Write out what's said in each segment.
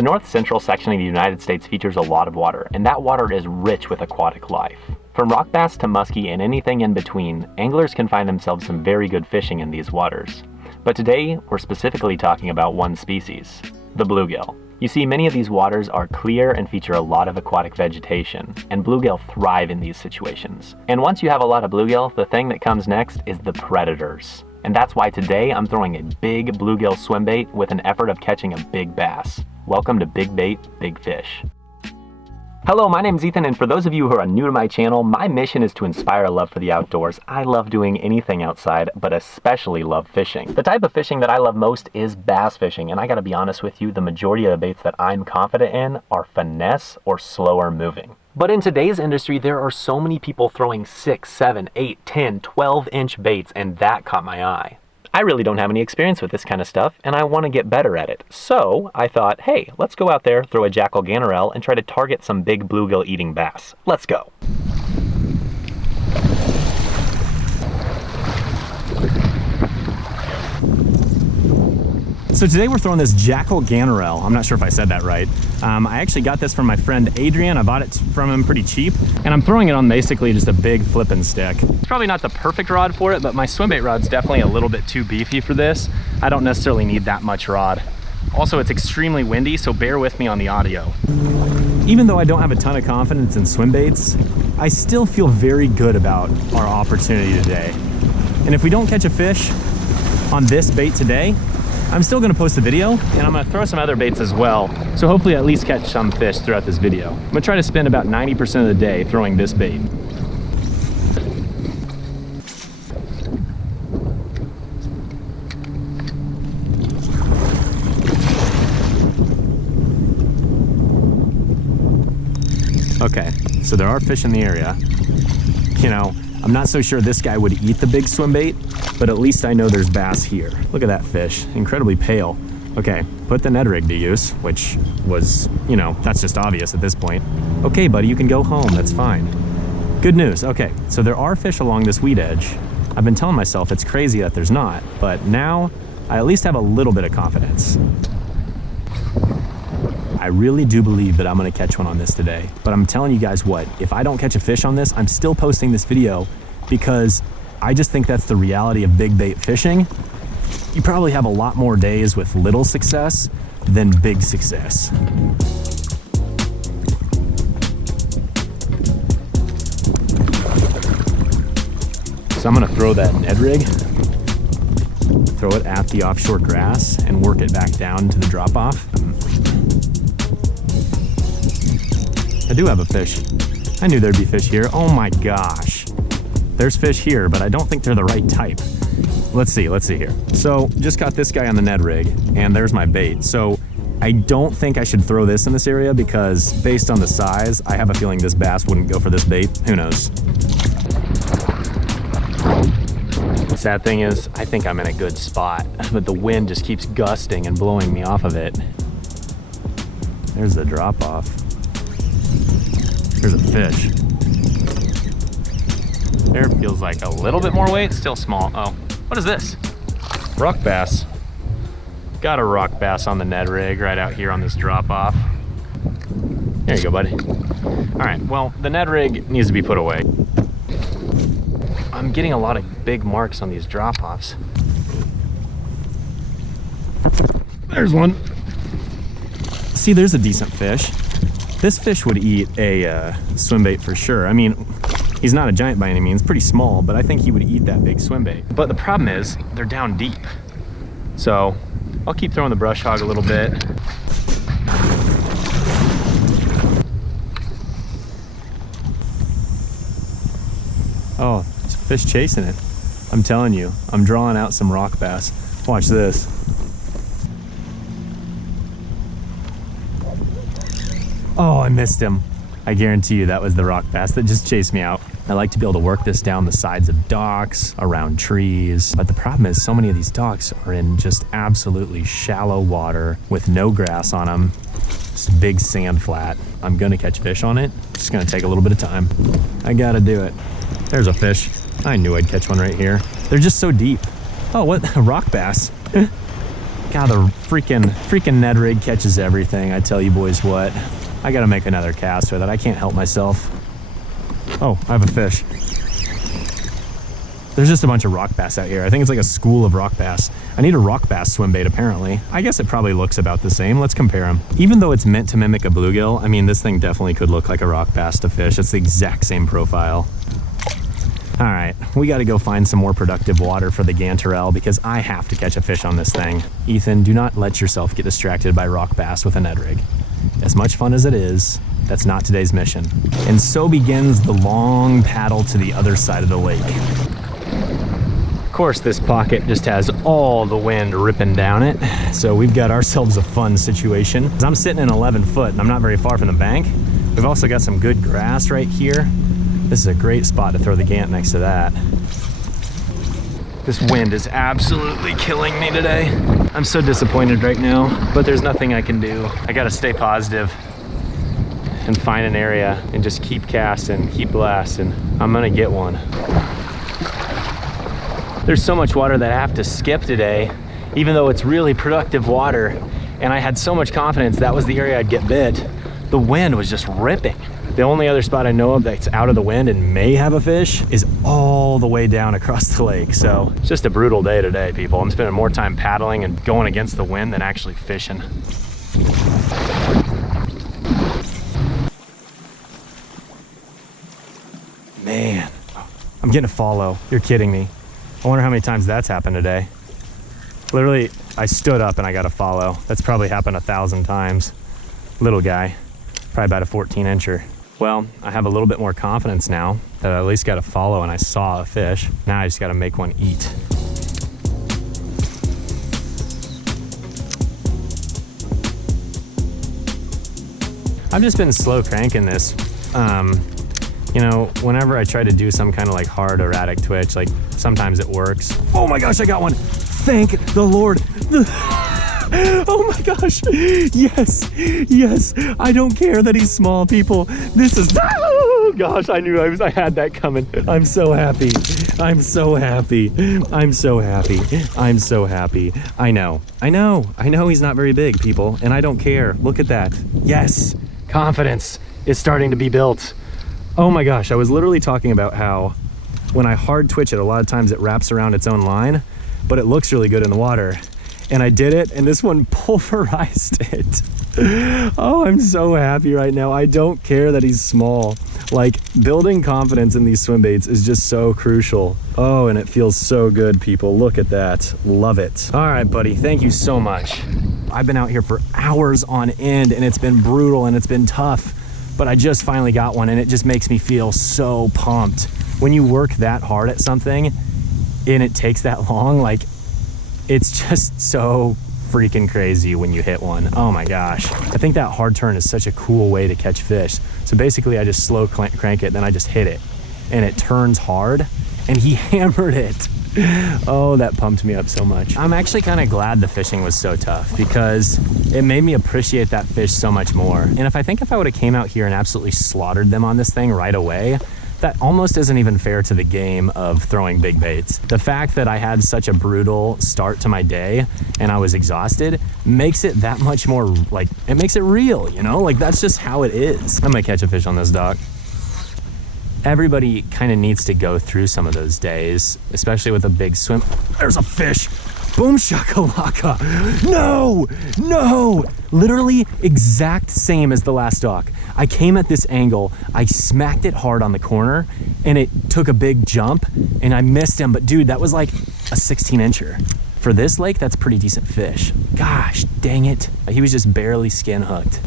The north central section of the United States features a lot of water, and that water is rich with aquatic life. From rock bass to muskie and anything in between, anglers can find themselves some very good fishing in these waters. But today, we're specifically talking about one species, the bluegill. You see, many of these waters are clear and feature a lot of aquatic vegetation, and bluegill thrive in these situations. And once you have a lot of bluegill, the thing that comes next is the predators. And that's why today I'm throwing a big bluegill swim bait with an effort of catching a big bass. Welcome to Big Bait, Big Fish. Hello, my name is Ethan, and for those of you who are new to my channel, my mission is to inspire a love for the outdoors. I love doing anything outside, but especially love fishing. The type of fishing that I love most is bass fishing, and I gotta be honest with you, the majority of the baits that I'm confident in are finesse or slower moving. But in today's industry, there are so many people throwing 6, 7, 8, 10, 12-inch baits, and that caught my eye. I really don't have any experience with this kind of stuff, and I want to get better at it. So I thought, hey, let's go out there, throw a Jackall Gantarel, and try to target some big bluegill-eating bass. Let's go. So today we're throwing this Jackall Gantarel. I'm not sure if I said that right. I actually got this from my friend Adrian. I bought it from him pretty cheap. And I'm throwing it on basically just a big flipping stick. It's probably not the perfect rod for it, but my swimbait rod's definitely a little bit too beefy for this. I don't necessarily need that much rod. Also, it's extremely windy, so bear with me on the audio. Even though I don't have a ton of confidence in swim baits, I still feel very good about our opportunity today. And if we don't catch a fish on this bait today, I'm still gonna post the video, and I'm gonna throw some other baits as well, so hopefully at least catch some fish throughout this video. I'm gonna try to spend about 90% of the day throwing this bait. Okay, so there are fish in the area. You know, I'm not so sure this guy would eat the big swim bait, but at least I know there's bass here. Look at that fish, incredibly pale. Okay, put the Ned rig to use, which was, you know, that's just obvious at this point. Okay, buddy, you can go home, that's fine. Good news, okay, so there are fish along this weed edge. I've been telling myself it's crazy that there's not, but now I at least have a little bit of confidence. I really do believe that I'm gonna catch one on this today, but I'm telling you guys what, if I don't catch a fish on this, I'm still posting this video because I just think that's the reality of big bait fishing. You probably have a lot more days with little success than big success. So I'm gonna throw that Ned rig, throw it at the offshore grass and work it back down to the drop off. I do have a fish. I knew there'd be fish here. Oh my gosh. There's fish here, but I don't think they're the right type. Let's see here. So just got this guy on the Ned rig, and there's my bait. So I don't think I should throw this in this area because based on the size, I have a feeling this bass wouldn't go for this bait. Who knows? Sad thing is, I think I'm in a good spot, but the wind just keeps gusting and blowing me off of it. There's the drop off. There's a fish. There feels like a little bit more weight, still small. Oh, what is this? Rock bass. Got a rock bass on the Ned rig right out here on this drop off. There you go, buddy. All right, well, the Ned rig needs to be put away. I'm getting a lot of big marks on these drop offs. There's one. See, there's a decent fish. This fish would eat a swim bait for sure. I mean, he's not a giant by any means, pretty small, but I think he would eat that big swim bait. But the problem is, they're down deep. So I'll keep throwing the brush hog a little bit. Oh, there's a fish chasing it. I'm telling you, I'm drawing out some rock bass. Watch this. Oh, I missed him. I guarantee you that was the rock bass that just chased me out. I like to be able to work this down the sides of docks, around trees. But the problem is so many of these docks are in just absolutely shallow water with no grass on them. Just a big sand flat. I'm gonna catch fish on it. It's just gonna take a little bit of time. I gotta do it. There's a fish. I knew I'd catch one right here. They're just so deep. Oh, what? A rock bass. God, the freaking Ned rig catches everything. I tell you boys what. I gotta make another cast with it. I can't help myself. Oh, I have a fish. There's just a bunch of rock bass out here. I think it's like a school of rock bass. I need a rock bass swim bait apparently. I guess it probably looks about the same. Let's compare them. Even though it's meant to mimic a bluegill, I mean, this thing definitely could look like a rock bass to fish. It's the exact same profile. All right, we got to go find some more productive water for the Gantarel because I have to catch a fish on this thing. Ethan, do not let yourself get distracted by rock bass with a Ned rig. As much fun as it is, that's not today's mission. And so begins the long paddle to the other side of the lake. Of course, this pocket just has all the wind ripping down it, so we've got ourselves a fun situation. I'm sitting in 11 foot and I'm not very far from the bank. We've also got some good grass right here. This is a great spot to throw the Gant next to that. This wind is absolutely killing me today. I'm so disappointed right now, but there's nothing I can do. I gotta stay positive and find an area and just keep casting, keep blasting. I'm gonna get one. There's so much water that I have to skip today, even though it's really productive water, and I had so much confidence that was the area I'd get bit. The wind was just ripping. The only other spot I know of that's out of the wind and may have a fish is all the way down across the lake. So it's just a brutal day today, people. I'm spending more time paddling and going against the wind than actually fishing. Man, I'm getting a follow. You're kidding me. I wonder how many times that's happened today. Literally, I stood up and I got a follow. That's probably happened 1,000 times. Little guy, probably about a 14-incher. Well, I have a little bit more confidence now that I at least got a follow and I saw a fish. Now I just gotta make one eat. I've just been slow cranking this. You know, whenever I try to do some kind of like hard erratic twitch, like sometimes it works. Oh my gosh, I got one. Thank the Lord. Oh my gosh. Yes, yes. I don't care that he's small, people. This is, oh gosh, I knew I had that coming. I'm so happy. I'm so happy. I'm so happy. I'm so happy. I know he's not very big, people, and I don't care. Look at that. Yes, confidence is starting to be built. Oh my gosh, I was literally talking about how when I hard twitch it, a lot of times it wraps around its own line, but it looks really good in the water. And I did it, and this one pulverized it. Oh, I'm so happy right now. I don't care that he's small. Like, building confidence in these swim baits is just so crucial. Oh, and it feels so good, people. Look at that. Love it. All right, buddy, thank you so much. I've been out here for hours on end, and it's been brutal, and it's been tough. But I just finally got one, and it just makes me feel so pumped. When you work that hard at something, and it takes that long, like, it's just so freaking crazy when you hit one. Oh my gosh. I think that hard turn is such a cool way to catch fish. So basically I just slow crank it, then I just hit it and it turns hard, and he hammered it. Oh, that pumped me up so much. I'm actually kind of glad the fishing was so tough because it made me appreciate that fish so much more. And if I would have came out here and absolutely slaughtered them on this thing right away, that almost isn't even fair to the game of throwing big baits. The fact that I had such a brutal start to my day and I was exhausted makes it that much more, like, it makes it real, you know? Like, that's just how it is. I'm gonna catch a fish on this dock. Everybody kind of needs to go through some of those days, especially with a big swim. There's a fish. Boom shakalaka. No, no. Literally exact same as the last dock. I came at this angle, I smacked it hard on the corner, and it took a big jump, and I missed him. But dude, that was like a 16-incher. For this lake, that's pretty decent fish. Gosh, dang it. He was just barely skin hooked.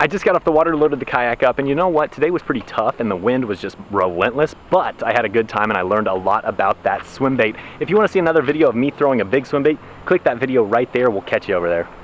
I just got off the water, loaded the kayak up, and you know what? Today was pretty tough and the wind was just relentless, but I had a good time and I learned a lot about that swim bait. If you want to see another video of me throwing a big swim bait, click that video right there. We'll catch you over there.